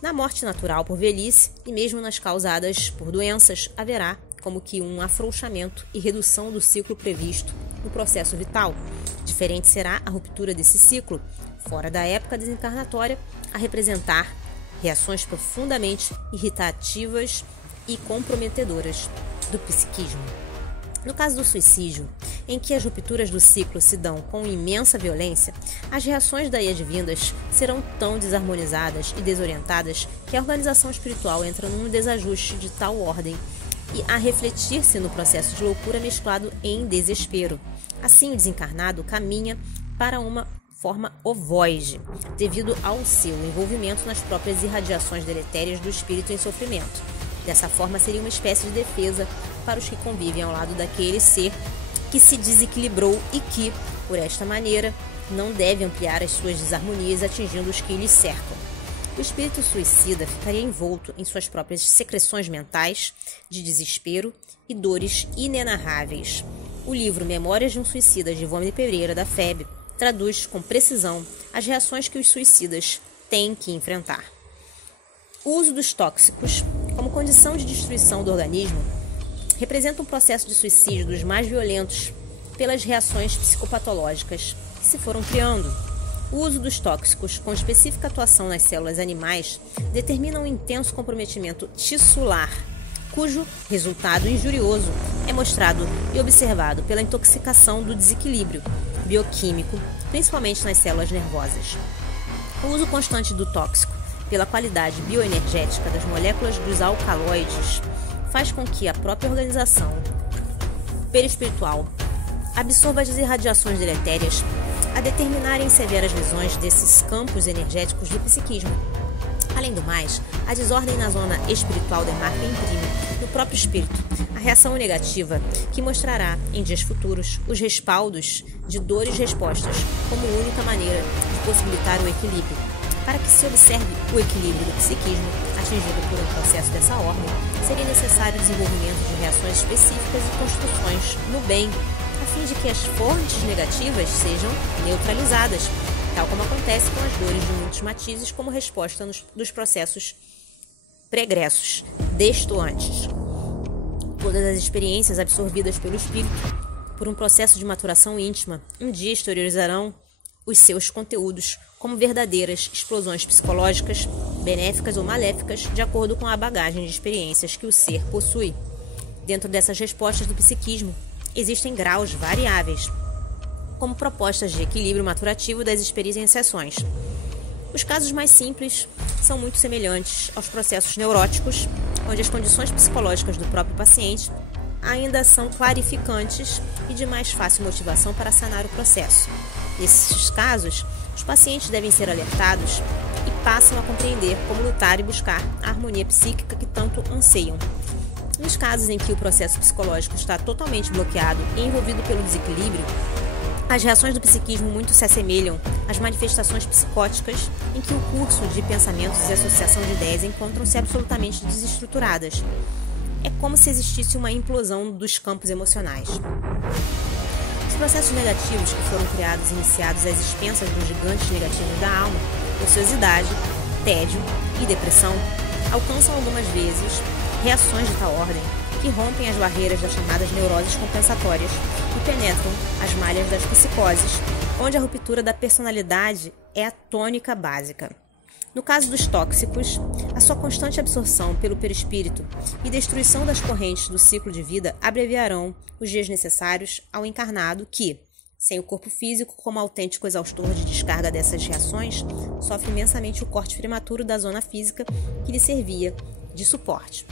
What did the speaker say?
Na morte natural por velhice e mesmo nas causadas por doenças, haverá como que um afrouxamento e redução do ciclo previsto no processo vital. Diferente será a ruptura desse ciclo, fora da época desencarnatória, a representar reações profundamente irritativas e comprometedoras do psiquismo. No caso do suicídio, em que as rupturas do ciclo se dão com imensa violência, as reações daí advindas serão tão desarmonizadas e desorientadas que a organização espiritual entra num desajuste de tal ordem e a refletir-se no processo de loucura mesclado em desespero. Assim, o desencarnado caminha para uma forma ovoide, devido ao seu envolvimento nas próprias irradiações deletérias do espírito em sofrimento. Dessa forma, seria uma espécie de defesa para os que convivem ao lado daquele ser que se desequilibrou e que, por esta maneira, não deve ampliar as suas desarmonias atingindo os que lhe cercam. O espírito suicida ficaria envolto em suas próprias secreções mentais de desespero e dores inenarráveis. O livro Memórias de um Suicida, de Ivone Pereira, da FEB, traduz com precisão as reações que os suicidas têm que enfrentar. O uso dos tóxicos como condição de destruição do organismo representa um processo de suicídio dos mais violentos pelas reações psicopatológicas que se foram criando. O uso dos tóxicos com específica atuação nas células animais determina um intenso comprometimento tissular, cujo resultado injurioso é mostrado e observado pela intoxicação do desequilíbrio bioquímico, principalmente nas células nervosas. O uso constante do tóxico, pela qualidade bioenergética das moléculas dos alcaloides, faz com que a própria organização perispiritual absorva as irradiações deletérias, a determinarem severas lesões desses campos energéticos do psiquismo. Além do mais, a desordem na zona espiritual demarca e imprime no próprio espírito a reação negativa que mostrará, em dias futuros, os respaldos de dores respostas como única maneira de possibilitar o equilíbrio. Para que se observe o equilíbrio do psiquismo atingido por um processo dessa ordem, seria necessário o desenvolvimento de reações específicas e construções no bem, a fim de que as fontes negativas sejam neutralizadas, tal como acontece com as dores de muitos matizes como resposta dos processos pregressos, destoantes. Todas as experiências absorvidas pelo espírito por um processo de maturação íntima um dia exteriorizarão os seus conteúdos como verdadeiras explosões psicológicas, benéficas ou maléficas, de acordo com a bagagem de experiências que o ser possui. Dentro dessas respostas do psiquismo, existem graus variáveis, como propostas de equilíbrio maturativo das experienciações. Os casos mais simples são muito semelhantes aos processos neuróticos, onde as condições psicológicas do próprio paciente ainda são clarificantes e de mais fácil motivação para sanar o processo. Nesses casos, os pacientes devem ser alertados e passam a compreender como lutar e buscar a harmonia psíquica que tanto anseiam. Nos casos em que o processo psicológico está totalmente bloqueado e envolvido pelo desequilíbrio, as reações do psiquismo muito se assemelham às manifestações psicóticas em que o curso de pensamentos e associação de ideias encontram-se absolutamente desestruturadas. É como se existisse uma implosão dos campos emocionais. Os processos negativos que foram criados e iniciados às expensas dos gigantes negativos da alma, ociosidade, tédio e depressão, alcançam algumas vezes reações de tal ordem que rompem as barreiras das chamadas neuroses compensatórias e penetram as malhas das psicoses, onde a ruptura da personalidade é a tônica básica. No caso dos tóxicos, a sua constante absorção pelo perispírito e destruição das correntes do ciclo de vida abreviarão os dias necessários ao encarnado que, sem o corpo físico como autêntico exaustor de descarga dessas reações, sofre imensamente o corte prematuro da zona física que lhe servia de suporte.